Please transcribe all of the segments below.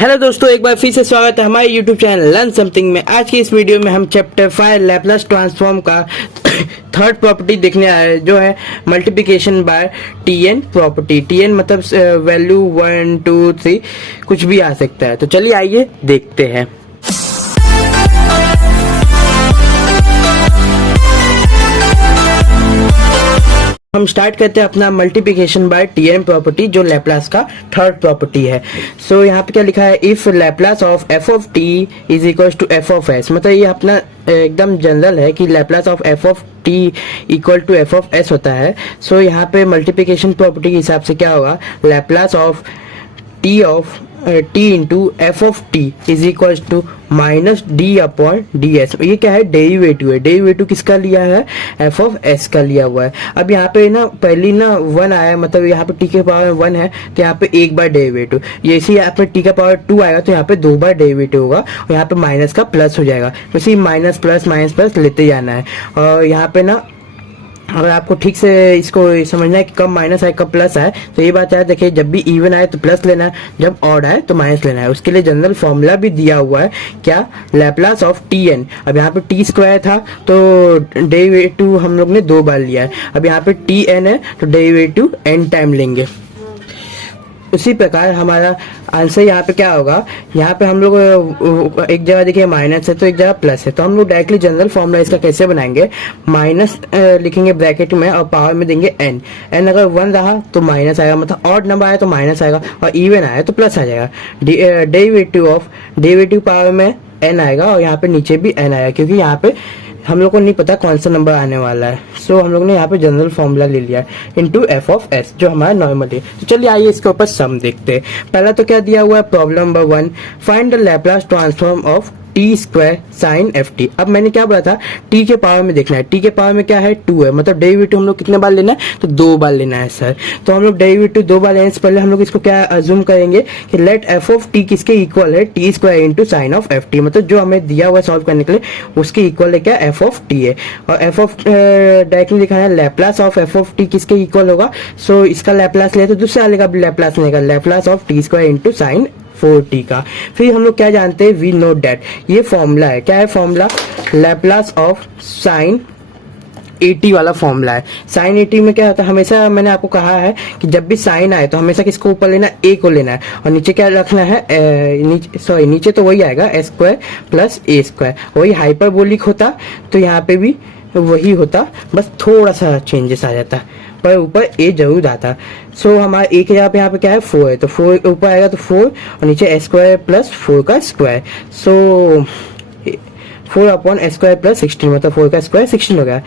Hello दोस्तों, एक बार फिर से स्वागत है हमारे यूट्यूब चैनल लर्न समथिंग में। आज की इस वीडियो में हम चैप्टर 5 लैपलास ट्रांसफॉर्म का थर्ड प्रॉपर्टी देखने आए हैं, जो है multiplication by tn property. TN मतलब वैल्यू 1 2 3 कुछ भी आ सकता है। तो चलिए आइए देखते हैं। हम स्टार्ट करते हैं अपना मल्टीप्लिकेशन बाय टीएन प्रॉपर्टी, जो लैपलास का थर्ड प्रॉपर्टी है। सो यहाँ पे क्या लिखा है, if Laplace of f of t is equal to f of s. मतलब ये अपना एकदम जनरल है कि Laplace of f of t equal to f of s होता है। सो यहाँ पे मल्टीप्लिकेशन प्रॉपर्टी के हिसाब से क्या होगा, Laplace of t into f of t is equal to minus d upon d s. ये क्या है, डेरिवेटिव है। डेरिवेटिव किसका लिया है, एफ ऑफ एस का लिया हुआ है। अब यहाँ पे ना पहली ना 1 आया, मतलब यहाँ पे टी के पावर 1 है तो यहाँ पे एक बार डेरिवेटिव। जैसे यहाँ पे टी का पावर 2 आएगा तो यहाँ पे 2 बार डेरिवेटिव होगा और यहाँ पे माइनस का प्लस हो जाएगा। वैसे माइनस प्लस लेते जाना है। और यहाँ पे ना अगर आपको ठीक से इसको समझना है कि कब माइनस आए कब प्लस आए, तो ये बात याद देखिए, जब भी इवन आए तो प्लस लेना है, जब ऑड आए तो माइनस लेना है। उसके लिए जनरल फॉर्मूला भी दिया हुआ है, क्या, लैपलास ऑफ टी एन। अब यहाँ पे टी स्क्वायर था तो डेरिवेटिव हम लोग ने 2 बार लिया है। अब यहाँ पे टी एन है तो डेरिवेटिव एन टाइम लेंगे। उसी प्रकार हमारा आंसर यहाँ पे क्या होगा, यहाँ पे हम लोग एक जगह देखिए माइनस है तो एक जगह प्लस है, तो हम लोग डायरेक्टली जनरल फॉर्मूला इसका कैसे बनाएंगे, माइनस लिखेंगे ब्रैकेट में और पावर में देंगे एन। एन अगर 1 रहा तो माइनस आएगा, मतलब ऑड नंबर आया तो माइनस आएगा, और इवन आया तो प्लस आ जाएगा। डेरिवेटिव पावर में एन आएगा और यहाँ पे नीचे भी एन आएगा, क्योंकि यहाँ पे हम लोग को नहीं पता कौन सा नंबर आने वाला है। सो हम लोग ने यहाँ पे जनरल फॉर्मूला ले लिया है इनटू एफ ऑफ एस, जो हमारा नॉर्मल है। तो चलिए आइए इसके ऊपर सम देखते हैं। पहला तो क्या दिया हुआ है, problem number 1, find the Laplace transform of t square sine F T. अब मैंने क्या बोला था, टी के पावर में देखना है। टी के पावर में क्या है, 2 है, मतलब डेरिवेटिव हम लोग कितने बार लेना है, तो 2 बार लेना है सर। तो हम लोग डेरिवेटिव 2 बार लेने से पहले हम लोग इसको क्या अज्यूम करेंगे कि लेट एफ ऑफ टी किसके इक्वल है, T square into sign of F T. मतलब जो हमें दिया हुआ है सॉल्व करने के लिए उसके इक्वल है क्या, एफ ऑफ टी है। और एफ ऑफ डायरेक्टली लिखा है, Laplace of f of T किसके इक्वल होगा। सो इसका लैपलास ले तो दूसरे वाले का भी लैपलास लेगा, Laplace of t square into sine 4t का। फिर हम लोग क्या जानते हैं, वी नो डेट, ये फॉर्मूला है। क्या है फॉर्मूला, लैपलास ऑफ साइन 80 वाला फॉर्मूला है। साइन 80 में क्या होता है, हमेशा मैंने आपको कहा है कि जब भी साइन आए तो हमेशा किसको ऊपर लेना, ए को लेना है, और नीचे क्या रखना है, नीचे तो वही आएगा s स्क्वायर प्लस ए स्क्वायर। वही हाइपरबोलिक होता तो यहाँ पे भी वही होता, बस थोड़ा सा चेंजेस आ जाता, पर ऊपर ए जरूर आता। सो हमारा ए के यहाँ पे क्या है, 4 है, तो 4 ऊपर आएगा तो 4 और नीचे एस स्क्वायर प्लस 4 का स्क्वायर। सो 4 अपॉन एस स्क्वायर प्लस 16, मतलब 4 का स्क्वायर 16 हो गया।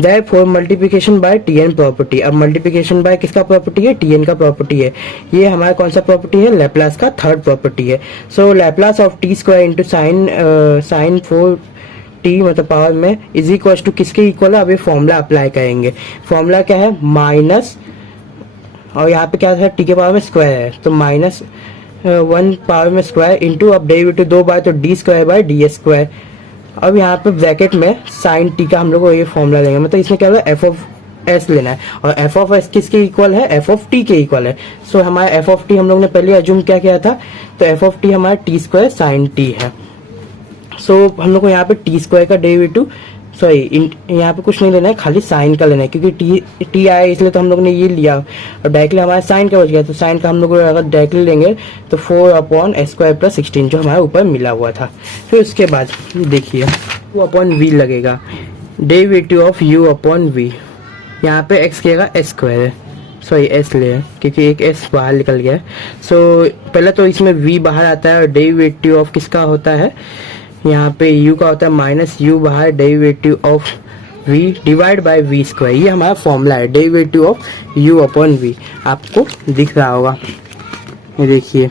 Therefore multiplication by tn property. अब मल्टीप्लिकेशन बाय किसका प्रॉपर्टी है, टीएन का प्रॉपर्टी है। ये हमारा कौन सा प्रॉपर्टी है, लैपलास का थर्ड प्रॉपर्टी है। So Laplace of t square into sine 4t, मतलब पावर में, इज इक्वल टू किसके इक्वल है। अब ये फॉर्मूला अप्लाई करेंगे। फॉर्मूला क्या है, माइनस, और यहाँ पे क्या है, टी के पावर में स्क्वायर है तो माइनस 1 पावर में स्क्वायर इंटू, अब डेरिवेटिव 2 बार तो D square by D S square. अब यहाँ पे ब्रैकेट में साइन टी का हम लोग को ये फॉर्मूला लेंगे, मतलब इसमें क्या होगा, एफ ऑफ एस लेना है, और एफ ऑफ एस किसके इक्वल है, एफ ऑफ टी के इक्वल है। सो हमारा एफ ऑफ टी हम लोग ने पहले अज्यूम क्या किया था, तो एफ ऑफ टी हमारा टी स्क्वायर साइन टी है। सो हम लोग को यहाँ पे टी स्क्वायर का डेरिवेटिव, यहाँ पे कुछ नहीं लेना है, खाली साइन का लेना है, क्योंकि टी आया इसलिए तो हम लोग ने ये लिया, और डायरेक्टली हमारा साइन का बच गया, तो साइन का हम लोग अगर डायरेक्टली लेंगे तो 4 अपॉन एस स्क्वायर प्लस 16 जो हमारे ऊपर मिला हुआ था। फिर उसके बाद देखिए 2 अपॉन वी लगेगा, derivative of u upon v. यहाँ पे एक्स किएगा एस स्क्वायर है, एस ले, क्योंकि एक एस बाहर निकल गया है। सो पहले तो इसमें वी बाहर आता है, और डेरिवेटिव ऑफ किसका होता है, यहाँ पे u का होता है माइनस u बाहर, derivative of v divide by v square. ये हमारा फॉर्मूला है, derivative of u upon v। आपको दिख रहा होगा, ये देखिए,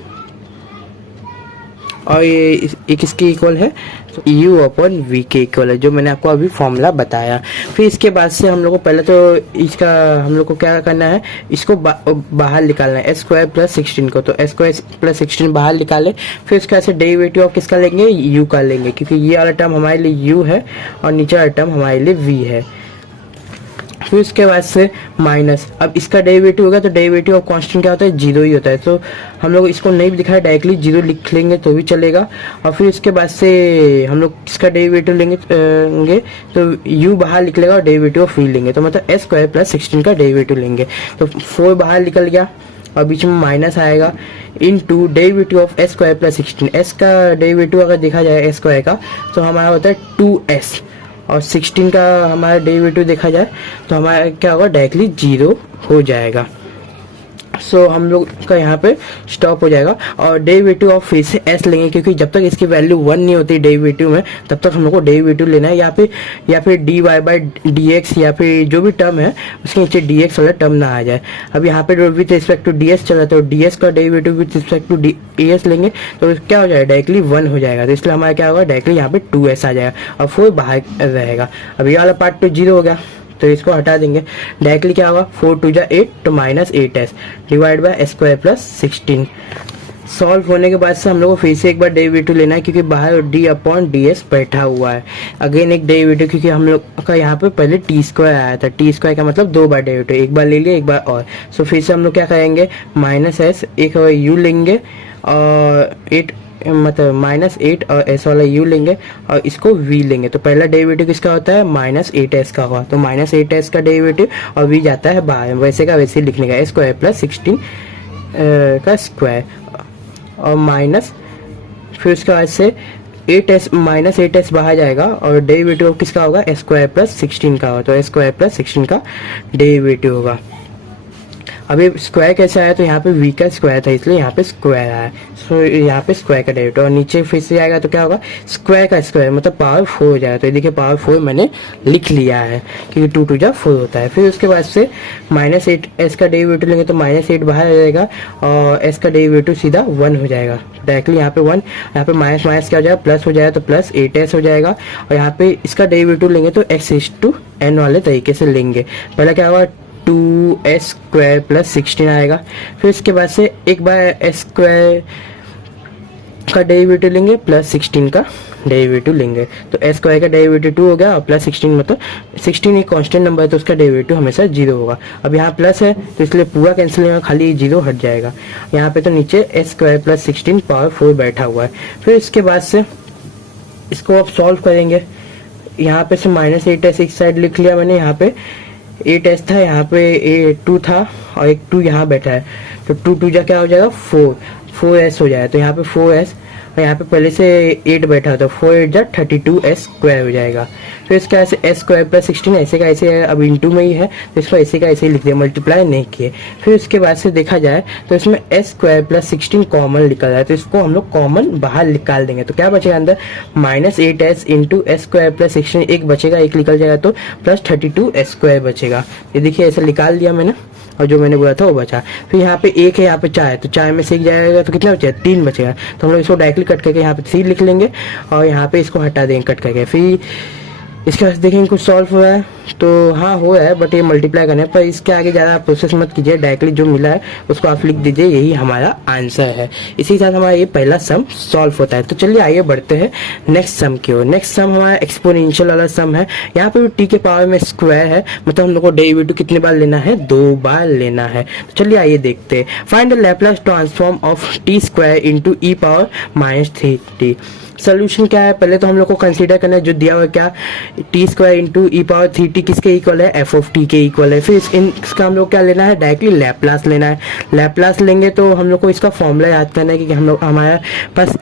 और ये किसके इक्वल है, तो u अपॉन वी के इक्वल है, जो मैंने आपको अभी फॉर्मूला बताया। फिर इसके बाद से हम लोग को पहले तो इसका हम लोग को क्या करना है, इसको बाहर निकालना है, एस स्क्वायर प्लस 16 को, तो एस स्क्वायर प्लस 16 बाहर निकाले। फिर उसके बाद से डेरिवेटिव ऑफ किसका लेंगे, u का लेंगे, क्योंकि ये वाला टर्म हमारे लिए u है और नीचे वाला टर्म हमारे लिए v है। फिर उसके बाद से माइनस, अब इसका डेरिवेटिव होगा तो डेरिवेटिव ऑफ कांस्टेंट क्या होता है, जीरो ही होता है। तो हम लोग इसको नहीं दिखाया, डायरेक्टली जीरो लिख लेंगे तो भी चलेगा। और फिर उसके बाद से हम लोग इसका डेरिवेटिव लेंगे तो u बाहर निकलेगा और डेरिवेटिव ऑफ v लेंगे, तो मतलब s स्क्वायर प्लस 16 का डेरिवेटिव लेंगे। तो 4 बाहर निकल गया और बीच में माइनस आएगा, into derivative of s square plus 16। S का डेरिवेटिव अगर देखा जाए एस स्क्वायर का तो हमारा होता है 2s, और 16 का हमारा डेरिवेटिव देखा जाए तो हमारा क्या होगा, डायरेक्टली जीरो हो जाएगा। सो हम लोग का यहाँ पे स्टॉप हो जाएगा और डेरिवेटिव ऑफ फिर से s लेंगे, क्योंकि जब तक इसकी वैल्यू 1 नहीं होती डेरिवेटिव में तब तक हम लोग को डेरिवेटिव लेना है, या फिर dy बाई dx, या फिर जो भी टर्म है उसके नीचे dx वाला टर्म ना आ जाए। अब यहाँ पे विथ रिस्पेक्ट टू ds चल रहा है तो ds का derivative with respect to as लेंगे तो क्या हो जाएगा, डायरेक्टली 1 हो जाएगा। तो इसलिए हमारा क्या होगा, डायरेक्टली यहाँ पे 2s आ जाएगा और 4 बाहर रहेगा। अब ये वाला पार्ट तो 0 हो गया तो इसको हटा देंगे, डायरेक्टली क्या होगा, 4 2 8 तो minus 8s divide by s square plus 16। Solve होने के बाद से हम लोग को फिर से एक बार डेरिवेटिव लेना है, क्योंकि बाहर d अपॉन ds बैठा हुआ है। अगेन एक डेरिवेटिव, क्योंकि हम लोग का यहाँ पे पहले t स्क्वायर आया था, t स्क्वायर का मतलब 2 बार डेरिवेटिव, एक बार ले लिया एक बार और। सो फिर से हम लोग क्या करेंगे, माइनस s एक u लेंगे और 8 मतलब माइनस 8 और s वाला u लेंगे और इसको v लेंगे। तो पहला डेरिवेटिव किसका होता है, माइनस 8s का होगा, तो माइनस 8s का डेरिवेटिव और v जाता है बाहर, वैसे का वैसे लिखने का, s स्क्वायर प्लस 16 का स्क्वायर और माइनस, फिर उसके बाद से 8s माइनस 8s बाहर जाएगा और डेरिवेटिव किसका होगा, s स्क्वायर प्लस 16 का होगा, तो s स्क्वायर प्लस 16 का डेरिवेटिव होगा। अभी स्क्वायर कैसे आया, तो यहाँ पे v का स्क्वायर था इसलिए यहाँ पे स्क्वायर आया, सो यहाँ पे स्क्वायर का डेरिवेटिव, और नीचे फिर से आएगा तो क्या होगा, स्क्वायर का स्क्वायर मतलब पावर 4 हो जाएगा। तो ये देखिए पावर 4 मैंने लिख लिया है, क्योंकि 2 2 4 होता है। फिर उसके बाद से माइनस 8s का डेरिवेटिव लेंगे तो माइनस 8 बाहर आ जाएगा और s का डेरिवेटिव सीधा 1 हो जाएगा, डायरेक्टली यहाँ पे 1, यहाँ पे माइनस माइनस क्या हो जाएगा, प्लस हो जाएगा, तो प्लस 8s हो जाएगा। और यहाँ पे इसका डेरिवेटिव लेंगे तो x⁴n वाले तरीके से लेंगे, पहला क्या होगा 2s स्क्वायर प्लस 16 आएगा। फिर इसके बाद से एक बार s स्क्वायर का डेरिवेटिव लेंगे प्लस 16 का डेरिवेटिव लेंगे, तो s स्क्वायर का डेरिवेटिव 2 हो गया और प्लस 16 मतलब 16 एक कांस्टेंट नंबर है तो उसका डेरिवेटिव हमेशा 0 होगा। अब यहाँ प्लस है तो इसलिए पूरा कैंसिल होगा, खाली 0 हट जाएगा। यहाँ पे तो नीचे s स्क्वायर प्लस 16 पावर 4 बैठा हुआ है। फिर इसके बाद से इसको अब सॉल्व करेंगे, यहाँ पे से माइनस 8s एक साइड लिख लिया मैंने, यहाँ पे 8s था, यहाँ पे 2 था और एक 2 यहाँ बैठा है, तो 2 2 जा क्या हो जाएगा 4s हो जाएगा, तो यहाँ पे 4s और यहाँ पे पहले से 8 बैठा था, 4 8 जा 32s स्क्वायर हो जाएगा। फिर इसका ऐसे s स्क्वायर प्लस 16 ऐसे का ऐसे है, अब इंटू में ही है तो इसको ऐसे का ऐसे ही लिख दिया, मल्टीप्लाई नहीं किए। फिर उसके बाद से देखा जाए तो इसमें s स्क्वायर प्लस 16 कॉमन निकल जाए, तो इसको हम लोग कॉमन बाहर निकाल देंगे, तो क्या बचेगा अंदर, minus 8s into s square plus 16, एक बचेगा, एक निकल जाएगा तो प्लस 32s स्क्वायर बचेगा। ये देखिए ऐसे निकाल दिया मैंने और जो मैंने बोला था वो बचा। फिर यहाँ पे 1 है, यहाँ पे 4 है, तो 4 में से 1 जाएगा तो कितना बचेगा, 3 बचेगा, तो हम लोग इसको डायरेक्टली कट करके यहाँ पे 3 लिख लेंगे और यहाँ पे इसको हटा देंगे कट करके। फिर इसके बाद देखेंगे कुछ सॉल्व हुआ है, तो हाँ हुआ है, बट ये मल्टीप्लाई करना है, पर इसके आगे ज़्यादा प्रोसेस मत कीजिए, डायरेक्टली जो मिला है उसको आप लिख दीजिए, यही हमारा आंसर है। इसी के साथ हमारा ये पहला सम सॉल्व होता है। तो चलिए आइए बढ़ते हैं नेक्स्ट सम की ओर। नेक्स्ट सम हमारा एक्सपोनेंशियल वाला सम है, यहाँ पे भी टी के पावर में स्क्वायर है, मतलब हम लोग को डेरिवेटिव कितने बार लेना है, 2 बार लेना है। तो चलिए आइए देखते हैं। Find the Laplace transform of t square into e power minus 3t। Solution क्या है, पहले तो हम लोग को कंसीडर करना है जो दिया हुआ है, क्या T square into e power 3t किसके इक्वल है, एफ ऑफ टी के इक्वल है। फिर इसका हम लोग क्या लेना है, डायरेक्टली लैप्लास लेना है। लैप्लास लेंगे तो हम लोग को इसका फॉर्मूला याद करना है कि हम लोग हमारे पास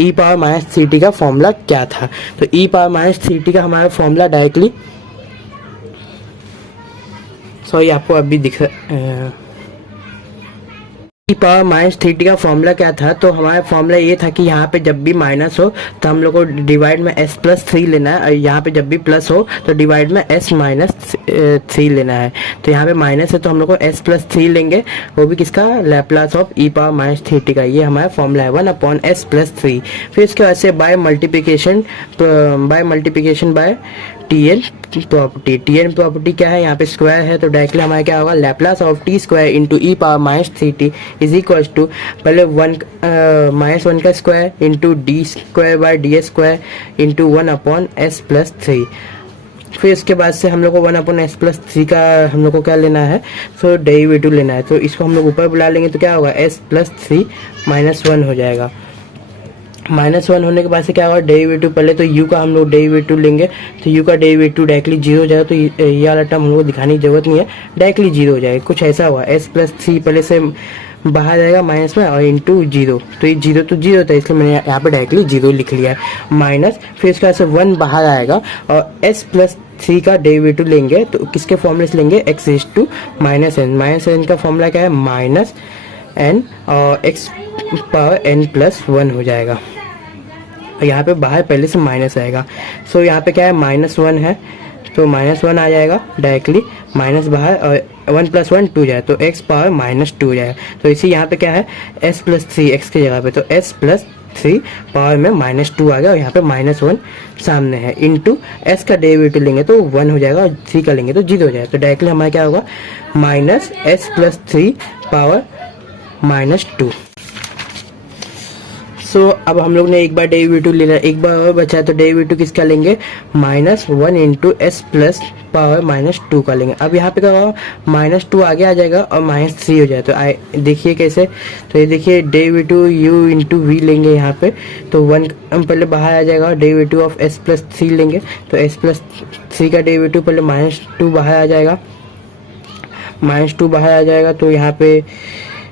ई पावर माइनस 3t का फॉर्मूला क्या था। तो ई पावर माइनस 3t का हमारा फॉर्मूला डायरेक्टली, सॉरी आपको अभी दिख ई पावर माइनस 3t का फॉर्मूला क्या था, तो हमारा फॉर्मूला ये था कि यहाँ पे जब भी माइनस हो तो हम लोग को डिवाइड में s प्लस 3 लेना है, और यहाँ पे जब भी प्लस हो तो डिवाइड में s माइनस 3 लेना है। तो यहाँ पे माइनस है तो हम लोग को s प्लस 3 लेंगे, वो भी किसका, Laplace of E power minus 3t का। ये हमारा फॉर्मूला है 1 अपॉन s प्लस 3। फिर इसके बाद से by multiplication by tn property. tn property क्या है, यहाँ पे स्क्वायर है तो डायरेक्टली हमारा क्या होगा, Laplace of t square into e power minus 3t is equal to पहले माइनस 1 का square into d square by d square into 1 upon s plus 3। फिर इसके बाद से हम लोग को 1/s+3 का हम लोग को क्या लेना है, सो डेरिवेटिव लेना है। तो इसको हम लोग ऊपर बुला लेंगे तो क्या होगा, s+3 -1 हो जाएगा। -1 होने के बाद से क्या होगा, डेरिवेटिव पहले तो u का हम लोग डेरिवेटिव लेंगे, तो u का डेरिवेटिव डायरेक्टली 0 हो जाएगा। तो ये वाला टर्म हम लोग को दिखाने की जरूरत नहीं है, डायरेक्टली 0 हो जाएगा। कुछ ऐसा हुआ, s+3 पहले से बाहर जाएगा माइनस में और इंटू 0, तो ये 0 तो 0 था, इसलिए मैंने यहाँ पे डायरेक्टली 0 लिख लिया है। माइनस फिर इसके बाद से 1 बाहर आएगा और s+3 का डेरिवेटिव लेंगे तो किसके फॉर्मूले से लेंगे, x रेज़ टू -n का फॉर्मूला क्या है, -n और x पावर n+1 हो जाएगा। यहाँ पे बाहर पहले से माइनस आएगा, सो यहाँ पे क्या है, -1 है तो -1 आ जाएगा डायरेक्टली, माइनस बाहर और 1 + 1 2 जाए तो x पावर -2 हो जाएगा। तो इसी यहाँ पे क्या है, s+3 x की जगह पे, तो s+3 पावर में -2 आ गया और यहाँ पे -1 सामने है, इंटू s का डेरिवेटिव लेंगे तो 1 हो जाएगा और 3 का लेंगे तो 0 हो जाएगा। तो डायरेक्टली हमारा क्या होगा, -s+3 पावर -2। सो अब हम लोग ने एक बार डेरिवेटिव ले लिया, एक बार और बचा है, तो डेरिवेटिव किसका लेंगे, -1 × s+ पावर -2 का लेंगे। अब यहाँ पे क्या होगा, -2 आगे आ जाएगा और -3 हो जाए। तो देखिए कैसे, तो ये देखिए डेरिवेटिव u × v लेंगे यहाँ पे, तो 1 पहले बाहर आ जाएगा, डेरिवेटिव ऑफ s+3 लेंगे तो s+3 का डेरिवेटिव पहले -2 बाहर आ जाएगा, -2 बाहर आ जाएगा। तो यहाँ पे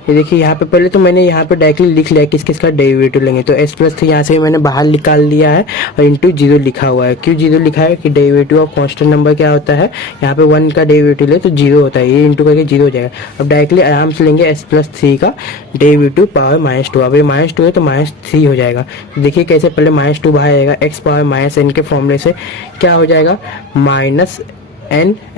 ये देखिए, यहाँ पे पहले तो मैंने यहाँ पे डायरेक्टली लिख लिया किस किस का डेरिवेटिव लेंगे, तो s+3 यहाँ से मैंने बाहर निकाल लिया है और इंटू 0 लिखा हुआ है। क्यों 0 लिखा है कि डेरिवेटिव ऑफ कांस्टेंट नंबर क्या होता है, यहाँ पे 1 का डेरिवेटिव ले तो 0 होता है, ये इंटू करके 0 हो जाएगा। अब डायरेक्टली आराम से लेंगे s+3 का डेरिवेटिव पावर -2, अब ये -2 है तो -3 हो जाएगा। तो देखिए कैसे, पहले -2 बाहर आएगा, x पावर -n के फॉर्मूले से क्या हो जाएगा, -n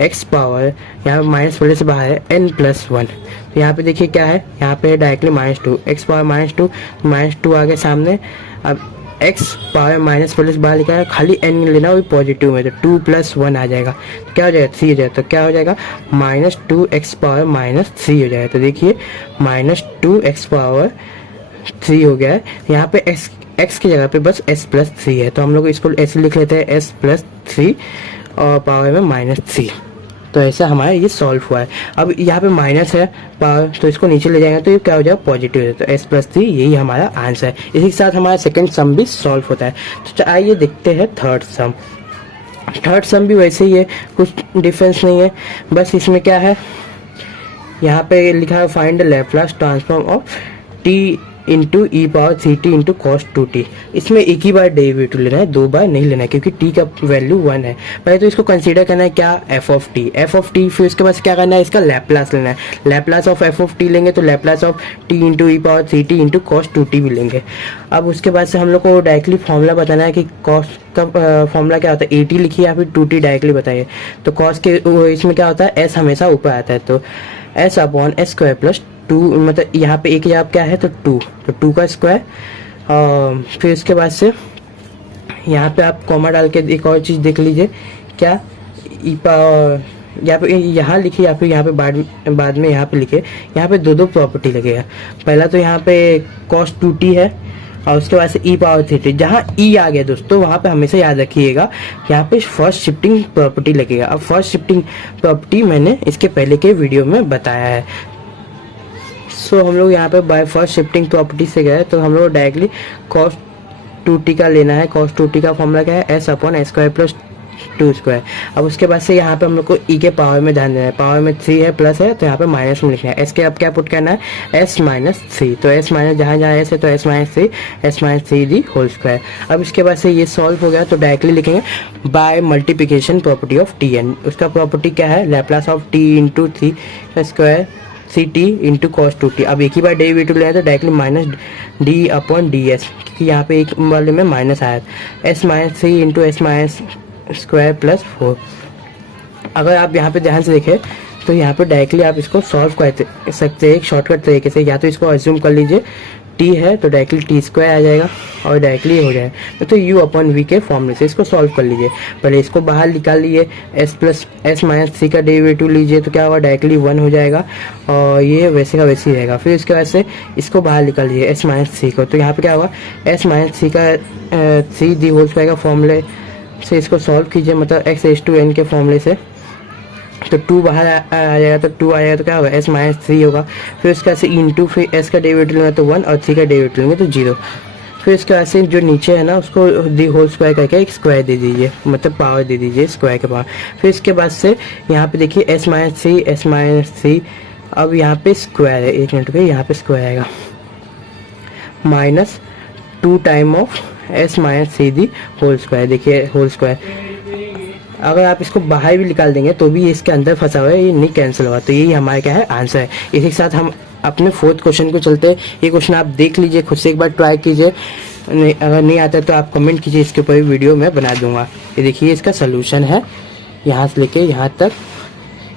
x पावर, यहाँ पे माइनस पहले से बाहर है, n+1। तो यहाँ पे देखिए क्या है, यहाँ पे है डायरेक्टली -2, x पावर -2, -2 आ गए सामने। अब x पावर माइनस पहले से बाहर लिखा है, खाली n लेना वो पॉजिटिव में, तो 2 + 1 आ जाएगा, तो क्या हो जाएगा, 3 हो जाएगा। तो क्या हो जाएगा, -2x पावर -3 हो जाएगा। तो देखिए -2x पावर 3 हो गया है। यहाँ पे x की जगह पे बस s+3 है, तो हम लोग इसको ऐसे लिख लेते हैं, s+3 और पावर में -3। तो ऐसा हमारा ये सॉल्व हुआ है। अब यहाँ पे माइनस है पावर, तो इसको नीचे ले जाएंगे तो ये क्या हो जाएगा, पॉजिटिव है। तो s+3 यही हमारा आंसर है। इसी के साथ हमारा सेकंड सम भी सॉल्व होता है। तो आइए देखते हैं थर्ड सम। थर्ड सम भी वैसे ही है, कुछ डिफरेंस नहीं है, बस इसमें क्या है, यहाँ पे लिखा है find the Laplace transform of t × e⁻3t × cos 2t। इसमें एक ही बार डेरिवेटिव लेना है, 2 बार नहीं लेना है, क्योंकि t का वैल्यू 1 है। पहले तो इसको कंसीडर करना है क्या, f(t), फिर उसके बाद क्या करना है, इसका लैप्लास लेना है। लैप्लास ऑफ f(t) लेंगे तो Laplace of t × e⁻3t × cos 2t भी लेंगे। अब उसके बाद से हम लोग को डायरेक्टली फॉर्मूला बताना है कि cos का फॉर्मूला क्या होता है, 80 लिखिए या फिर 2t डायरेक्टली बताइए। तो cos के इसमें क्या होता है, s हमेशा ऊपर आता है, तो s/s² + 2, मतलब यहाँ पे एक जगह क्या है तो 2, तो 2 का स्क्वायर। फिर उसके बाद से यहाँ पे आप कॉमा डाल के एक और चीज़ देख लीजिए, क्या यहाँ पे यहाँ लिखिए या फिर यहाँ पे बाद में यहाँ पे लिखिए। यहाँ पे दो प्रॉपर्टी लगेगा। पहला तो यहाँ पे cos 2t है और उसके बाद से e⁻3t। जहाँ e आ गया दोस्तों, वहाँ पे हमेशा याद रखिएगा यहाँ पे फर्स्ट शिफ्टिंग प्रॉपर्टी लगेगा। अब फर्स्ट शिफ्टिंग प्रॉपर्टी मैंने इसके पहले के वीडियो में बताया है। सो हम लोग यहाँ पे बाय फर्स्ट शिफ्टिंग प्रॉपर्टी से गए, तो हम लोग डायरेक्टली cos 2t का लेना है। cos 2t का फॉर्मूला क्या है, s/s² + 2²। अब उसके बाद से यहाँ पे हम लोग को e के पावर में ध्यान देना है, पावर में 3 है प्लस है तो यहाँ पे माइनस में लिखना है। s के अब क्या पुट करना है, s-3, तो s माइनस जहाँ s है तो s-3 अब इसके बाद से ये सॉल्व हो गया, तो डायरेक्टली लिखेंगे by multiplication property of tn। उसका प्रॉपर्टी क्या है, Laplace of t × 3² ct × cos 2t। अब एक ही बार डेरिवेटिव लेना है तो डायरेक्टली -d/ds, क्योंकि यहाँ पे एक वाले में माइनस आया, s-3 × s-² + 4। अगर आप यहाँ पे ध्यान से देखें तो यहाँ पे डायरेक्टली आप इसको सॉल्व कर सकते हैं एक शॉर्टकट तरीके से। या तो इसको अज्यूम कर लीजिए t है तो डायरेक्टली t² आ जाएगा और डायरेक्टली हो जाएगा, तो u/v के फॉर्मूले से इसको सॉल्व कर लीजिए। पहले इसको बाहर निकाल लीजिए, s+s-3 का डेरिवेटिव लीजिए तो क्या होगा, डायरेक्टली 1 हो जाएगा और ये वैसे का वैसे ही रहेगा। फिर उसके बाद से इसको बाहर निकाल लीजिए s-3 को, तो यहाँ पे क्या होगा, s-3 का 3 दी होल स्क्वायर का फॉर्मूले से इसको सॉल्व कीजिए, मतलब एक्स रेज टू एन के फॉर्मूले से। तो 2 बाहर आ जाएगा, तो 2 आएगा तो क्या होगा, s माइनस 3 होगा। फिर उसके बाद से इंटू, फिर s का डेरिवेटिव लेंगे तो 1 और 3 का डेरिवेटिव लेंगे तो 0। फिर इसके बाद से जो नीचे है ना उसको दी होल स्क्वायर करके एक स्क्वायर दे दीजिए, मतलब पावर दे दीजिए स्क्वायर के पावर। फिर इसके बाद से यहाँ पे देखिए s माइनस 3 अब यहाँ पे स्क्वायर है, 1 मिनट पे यहाँ पे स्क्वायर आएगा, minus 2 time of s minus 3 the whole square. देखिए होल स्क्वायर, अगर आप इसको बाहर भी निकाल देंगे तो भी इसके अंदर फंसा हुआ है, ये नहीं कैंसिल होगा। तो यही हमारा क्या है, आंसर है। इसी के साथ हम अपने 4th क्वेश्चन को चलते हैं। ये क्वेश्चन आप देख लीजिए, खुद से एक बार ट्राई कीजिए, अगर नहीं आता है तो आप कमेंट कीजिए, इसके ऊपर भी वीडियो मैं बना दूंगा। ये देखिए इसका सोल्यूशन है यहाँ से लेके यहाँ तक।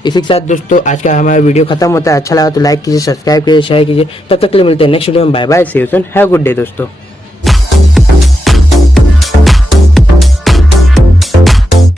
इसी के साथ दोस्तों आज का हमारा वीडियो खत्म होता है। अच्छा लगा तो लाइक कीजिए, सब्सक्राइब कीजिए, शेयर कीजिए। तब तक के लिए मिलते हैं नेक्स्ट वीडियो में। Bye bye, see you soon, have a good day दोस्तों।